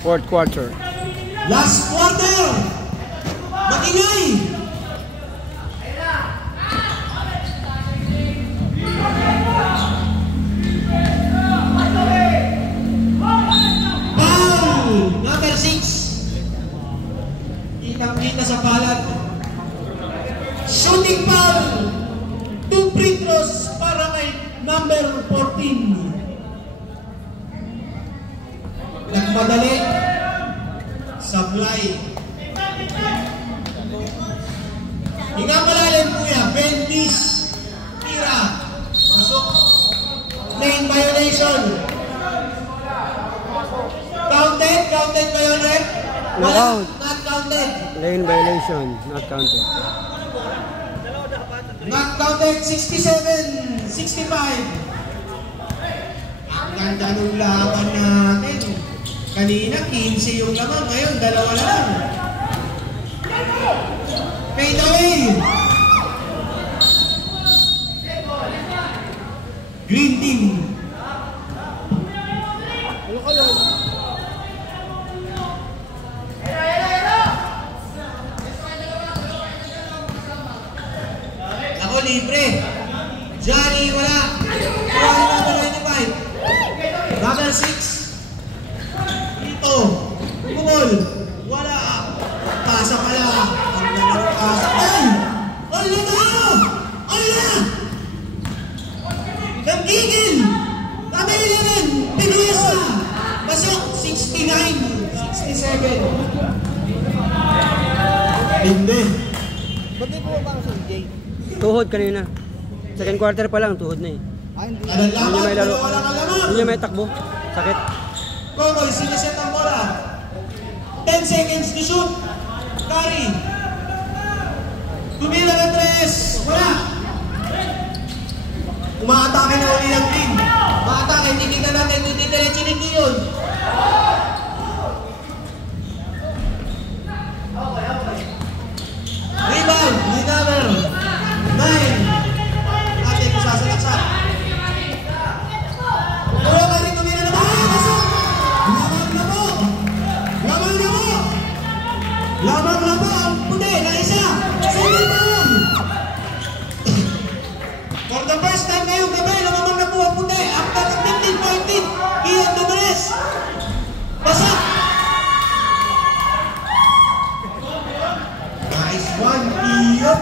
Fourth quarter. Last quarter. Mag-ingay. Foul. Number 6. Kitang-kita sa palad. Shooting foul. 2 free throws para kay number 14. Nagmadali. Supply. Hinga malalim kuya. Bendis. Tira. Pasok. Lane violation. Counted? Counted ba yun, Rep? No count. Not counted. Lane violation. Not counted. Not counted. 67. 65. Ang ganda nung laban natin. Kanina 15 yung laman. Ngayon 2 lang. Fade away. Green team. Ako libre. Johnny wala. Number 95. Number 6. Dito. Kumol. Wala. Pasa pala. Ang ganda pasa. Ay! Ay na tayo! Ay na! Nagigil! Number 11. Pinilis na. Pasok. 69. 67. Hindi. Ba't di po ba sa Jay? Tuhod kanina. Second quarter pa lang, tuhod na eh. Hindi. Hindi may laro. Hindi may takbo. Sakit. Kokoy, sinaset ang bola. 10 seconds to shoot. Carry. Tumila ng 3. Wala. Umaatake na uli ang team. Umaatake, titignan natin. Hindi diretso nito yun. Rebound. Ni number 9. Atin sasalaksak. Wala ka rin tumila na bola. Pasok. Lamang-lamo ang puti na isa. Second down. For the first time ngayong gabi, lamang na po ang puti. After 15-14, Kian Dumares. Basak. Nice one, Kian.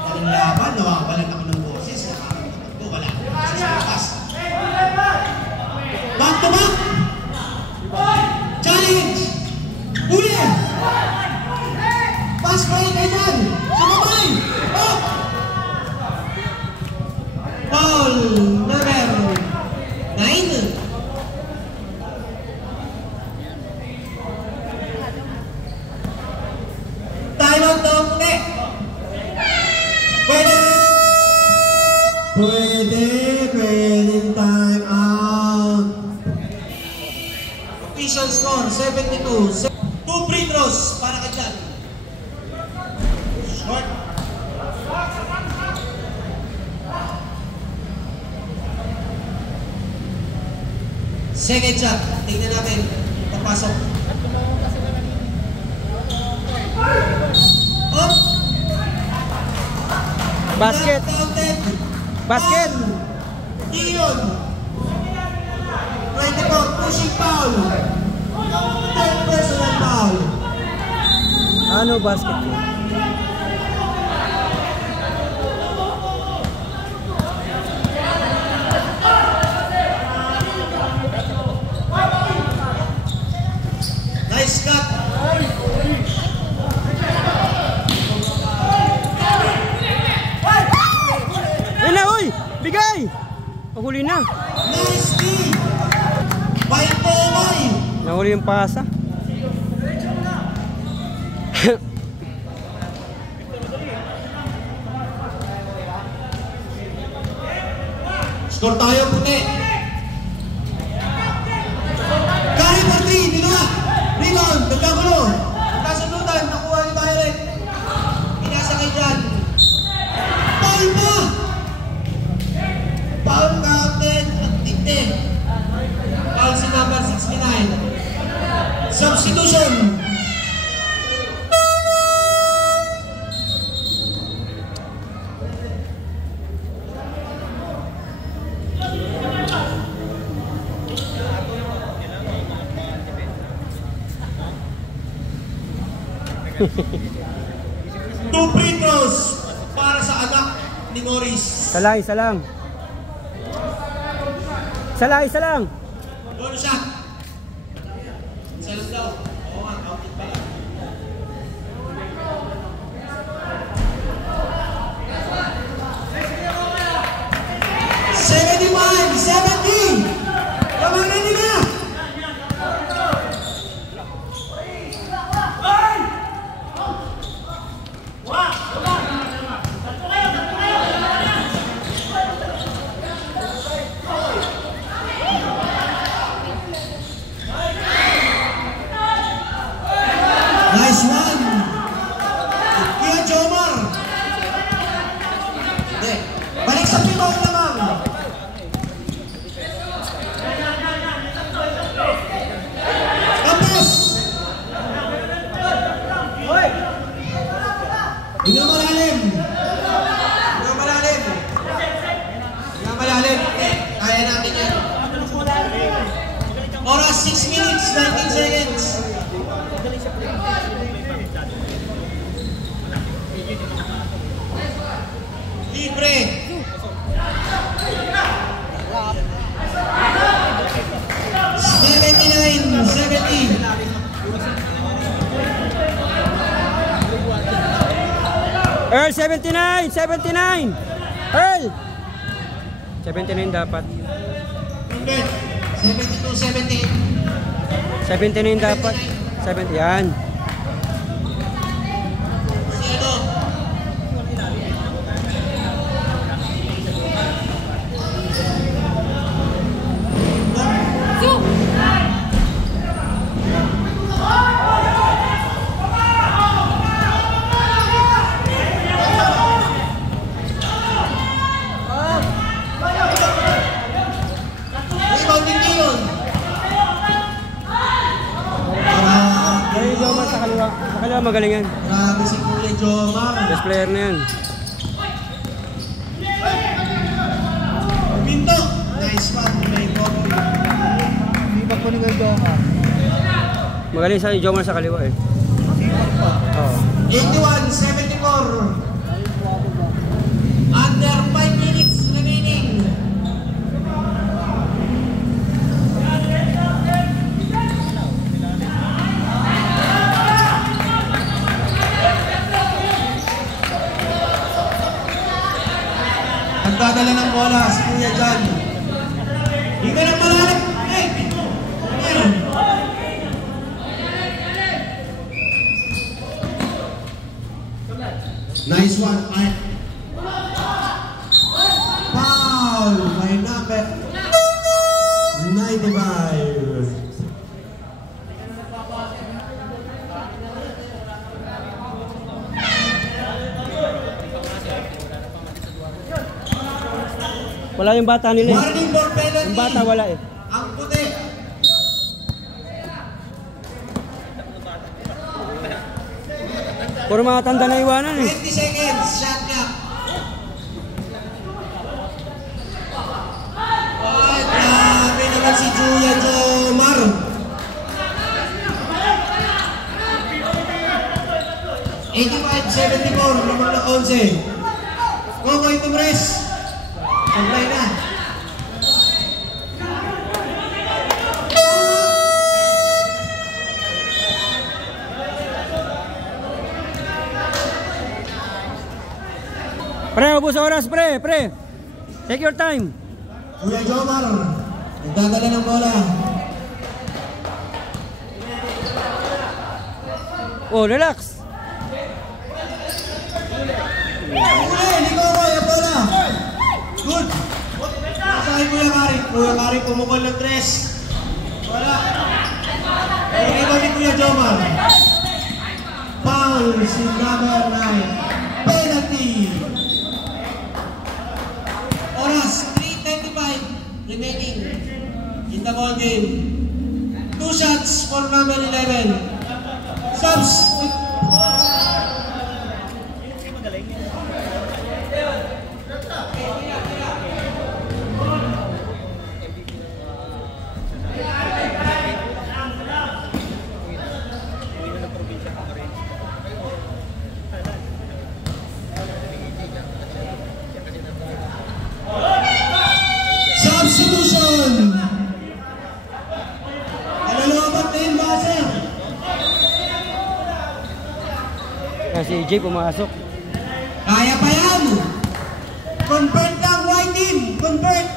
Ang laban, nawawalan ako ng boses. Wala. Back to back. Challenge! Uli! Pass play kayo dyan! Sumabay! Oh! Foul number 9. Time out daw muli! Pwede! Pwede time out! Official score, 72. 2 free throws para ka dyan. Short. Second shot. Tingnan natin. Papasok. Up. Basket. Basket. Iyon. 24. Pushing foul. 10 personal foul. Ano basket? Nice cut. Ayun na, uy! Bigay! Pahuli na. Nice D. By Pomay. Nahuli yung pasa. Score tayo, puti. Kahit for 3, ginawa. Rebound, nagkagulo. Kasundutan, nakuha ni Byron. Inasakay dyan. Foul pa! Foul counted. Tignan. Policy number 69. Substitution. Two free throws para sa anak ni Morris. Isa lang. Isa lang. Doon siya. Isa lang daw. Oo nga, counted pala. Kamang ready na! Nice one! Kia Jomar! Hindi. Balik sa pito lamang! Tapos! Hinga malalim! Kaya natin yan. Oras 6 minutes, 19 seconds. Libre. Earl, 79! Earl! 79 dapat. 72-70. 79 dapat. 70 yan. Sino? Rebounding yun. Kuya Jomar sa kaliwa. Sa kaliwa magaling yan. Grabe si Kuya Jomar. Best player na yan. Pinto. Nice one. May goal. Hindi pa po ni Galdoma. Magaling sa Jomar sa kaliwa eh. Oo. 81-74. Under 5 minutes remaining. Nagdadala ng bola si Kuya John. Hinga ng malalim. Hey! Meron. Nice one. Foul by number 95. Wala yung bata nila eh. Warning for penalty. Yung bata wala eh. Ang puti. Puro mga tanda na iwanan eh. 20 seconds. Shot clock. Ay, grabe naman si Kuya Jomar. 85-74. Lamang na 11. Kokoy Tumres. Sablay na. Pre, ubos oras pre. Take your time. Kuya Jomar. Nagdadala ng bola. Oh, relax. Hindi ko yung bola. Good. Masahin Kuya Kari. Kuya Kari pumukol ng 3. Wala. Hindi ba ni Kuya Jomar? Foul si number 9. Penalty. Oras 3:25 remaining. in the ball game. 2 shots for number 11. Subs. Substitution. Nalalabat na yung buzzer. Kasi EJ pumasok. Kaya pa yan. Convert lang, white team. Convert.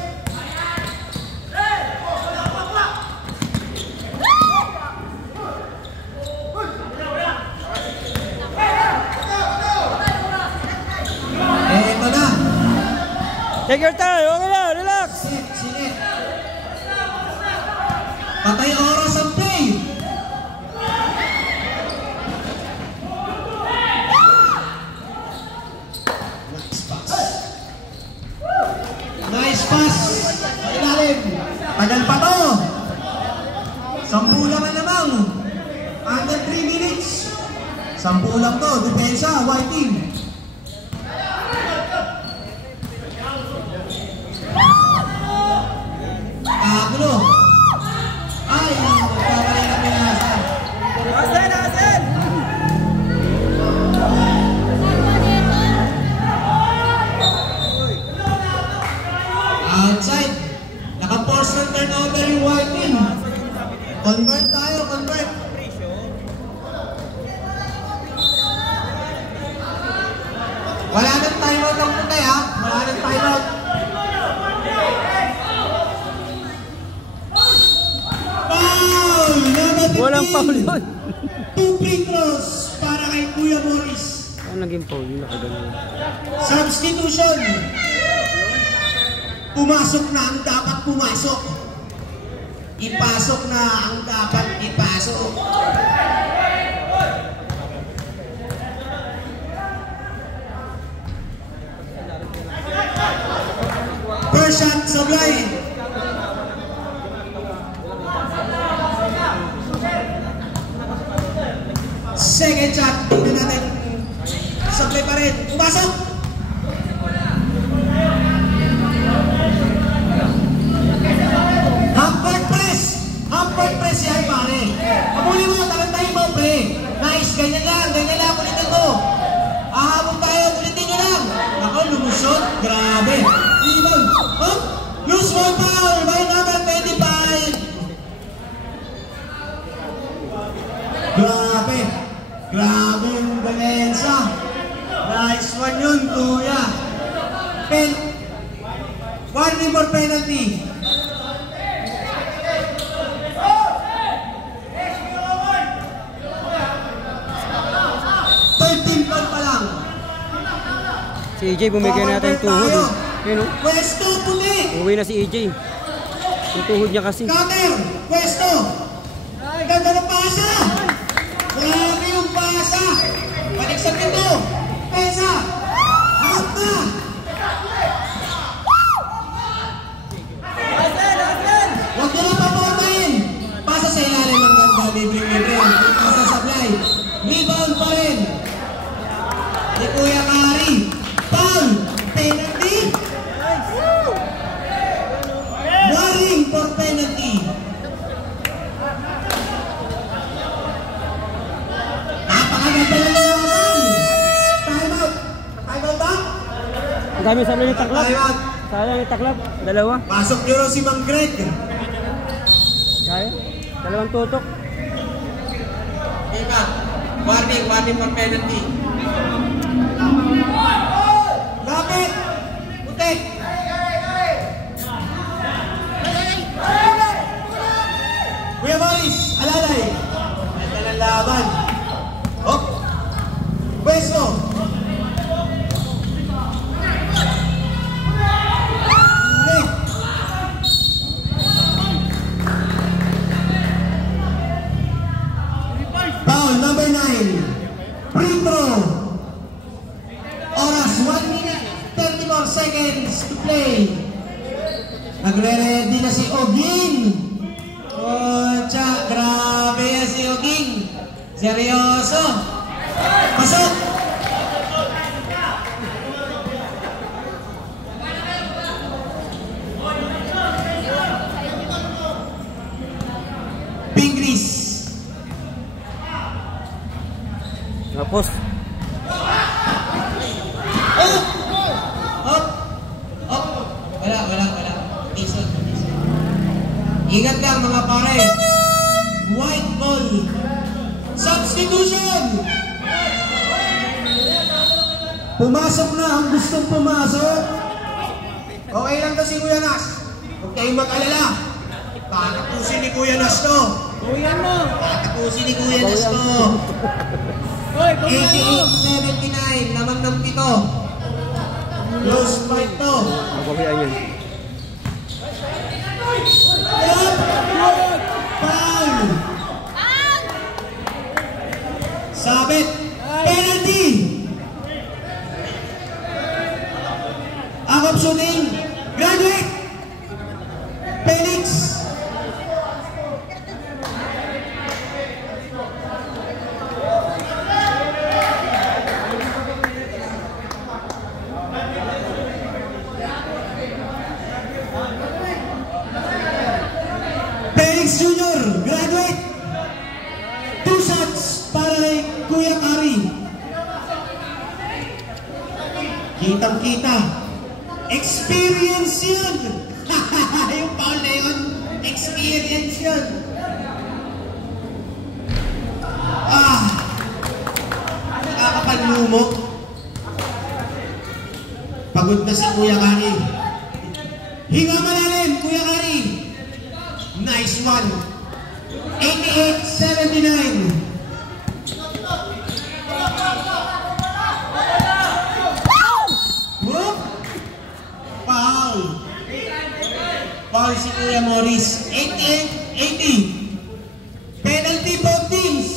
Eto na. Take your time, okay lang, relax. Sige. Patay oras ang play. Nice pass. Ilalim. Tagal pa to. 10 lang na namang. Under 3 minutes. 10 lang to. Depensa, white team. Kagulo. Ay, nagkakaroon na pinasa. Asen! Outside. Naka-force ng turnover yung white team. Convert tayo, convert. Wala nang timeout ang puti ha. Wala nang timeout. Foul! Walang foul yun. 2 free throws para kay Kuya Morris. Ano naging foul yun? Nakagano. Substitution. Pumasok na ang dapat pumasok. Ipasok na ang dapat ipasok. First shot sa blind. Second shot. Tingnan natin. Sablay pa rin. Pumasok. Hamburg press yan pare. Pabuli mo, talantahin mo pre. Nice, ganyan lang, ulitin ko. Ahabong tayo, ulitin nyo lang. Ako, lumusot, grabe. Ibang, hop, lose one foul by number 25. Grabe yung delensa. Nice one yun, Kuya. Warning for penalty. Si EJ bumigay natin yung tuhod. Yun o. Pwesto, puti. Uwi na si EJ. Yung tuhod niya kasi. Cutter, pwesto. Ganda ng pasa. Grabe yung pasa. Balik sa pito. Pesa. Harap na. Huwag nyo na paportahin. Pasa sa ilalim ng ganda. Libre. Pasa sa fly. Rebound pa rin. Ni Kuya Kari. Foul! Penalty! Warning for penalty! Napakaganda na naman! Time out! Time out ba? Ang dami sa mga taklap. Time out! Sayang yung taklap. Dalawa. Pasok nyo rin si Mang Greg. Kaya? Dalawang tutok. Diba? Warning for penalty. Lapit! Puti! Kuya Morris, alalay! Ganda ng laban. Hop! Pwesto! Hindi! Foul number 9. Free throw! Oras 1 minute 34 seconds to Seryoso! Pasok! Pingris! Tapos. Oh! Up! Up! Wala. Tisod. Ingat lang mga pare. White ball. Substitution! Pumasok na ang gustong pumasok. Okay lang to si Kuya Nas. Huwag kayong mag-alala. Patapusin ni Kuya Nas to. Patapusin ni Kuya Nas to. 88-79, lamang ng 7. Close fight to. Magpabayaan yan. Foul! Sabit! Penalty! Ang optioning, graduate! Felix! Felix Jr., graduate! 2 shots para kay Kuya Kari. Kitang-kita. Experience yun! Yung foul na yun, experience yun. Nakakapanlumo. Pagod na si Kuya Kari. Hinga malalim, Kuya Kari. Nice one. 88-79. Whoop! Foul. Foul si Kuya Morris. 88-80. Penalty both teams.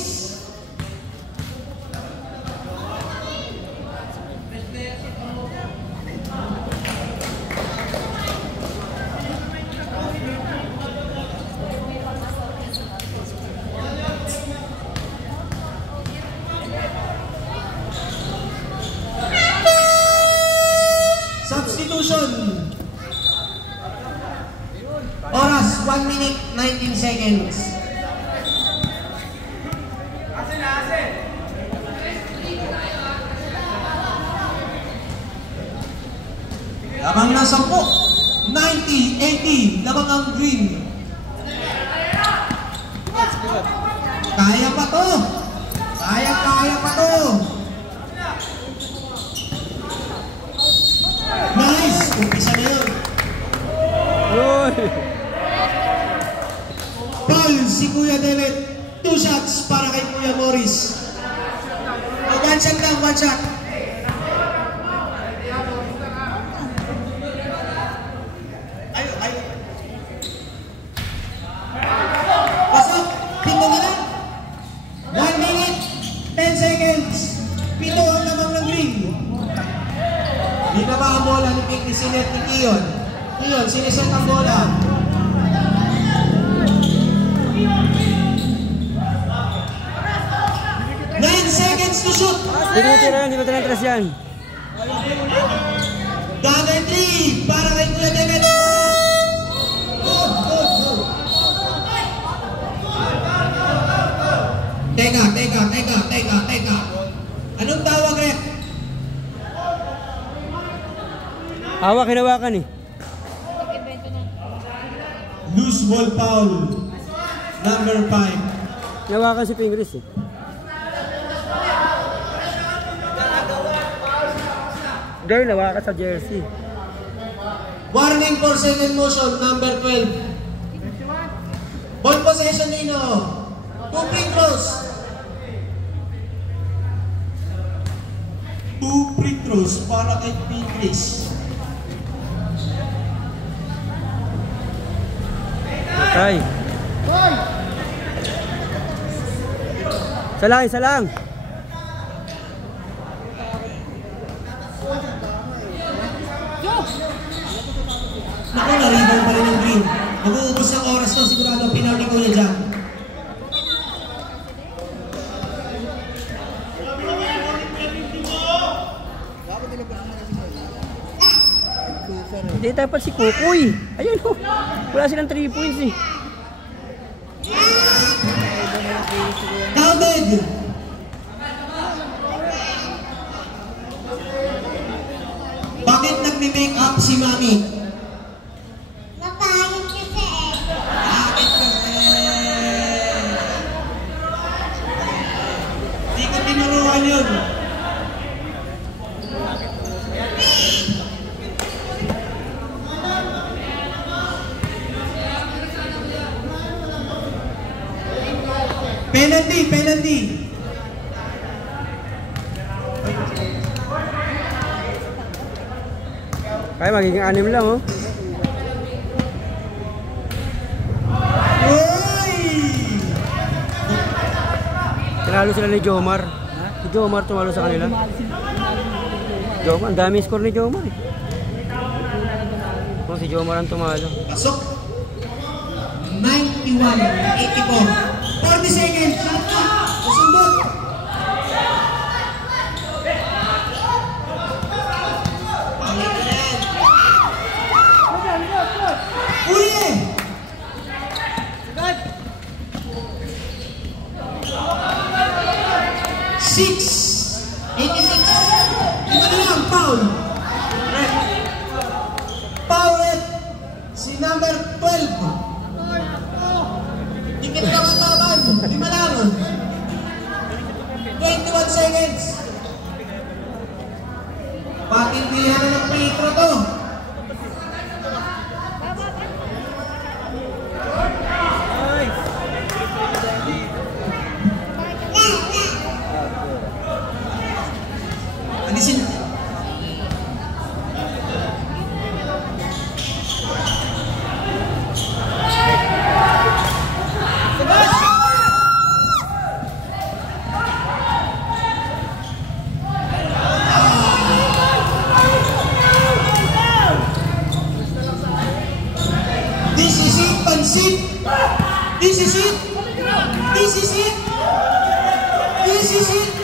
Substitution. Oras 1 minute 19 seconds. Lamang na 10. 90-80. Lamang ang green. Kaya pa to. Kaya pa to. Nice! Umpisa na yun. Uy! Paul, si Kuya David. 2 shots para kay Kuya Morris. One shot lang, 1 shot. Ay. Pasok! Pinto na lang. 1 minute, 10 seconds. Pito ang lamang ng green. Di na ba ang bola ni Pinky sinet ni Kiyon? Kiyon, siniset ang bola. To shoot! Hindi ko tira tres yan. Dagger 3 para kay Kuya David. Good. Teka. Anong tawag eh? Hinawakan eh. Loose ball foul. Number 5. Hinawakan si Pingris eh. Girl, nawakan sa jersey. Warning for second motion, number 12. Ball possession nino. 2 free throws. 2 free throws para kay Pingris. Okay. Isa lang. Naku, na-rebound pa rin ang green. Mag-uubos ng oras to, sigurado ang penalty ko niya dyan. dapat si Kukoy. Ayun oh. Wala silang 3 points eh. Counted! Bakit nagme-make up si Mami? Mapangit kasi eh. Bakit kasi? Di ko tinuruan yun. Penalty, penalty. Kaya magiging 6 lang oh. Uy! Tinalo sila ni Jomar. Si Jomar tumalo sa kanila. Jomar, ang dami score ni Jomar eh. Oh, si Jomar ang tumalo. Pasok. 91-84. 40 seconds. Sundot. Uli! Six. 86. Ito na lang, foul. Foul at si number 12. Hindi ka naman laban. Hindi malaman. 21 seconds. Patindihan na ng Petro to. Alisin. This is it, pansit. This is it. This is it. This is it.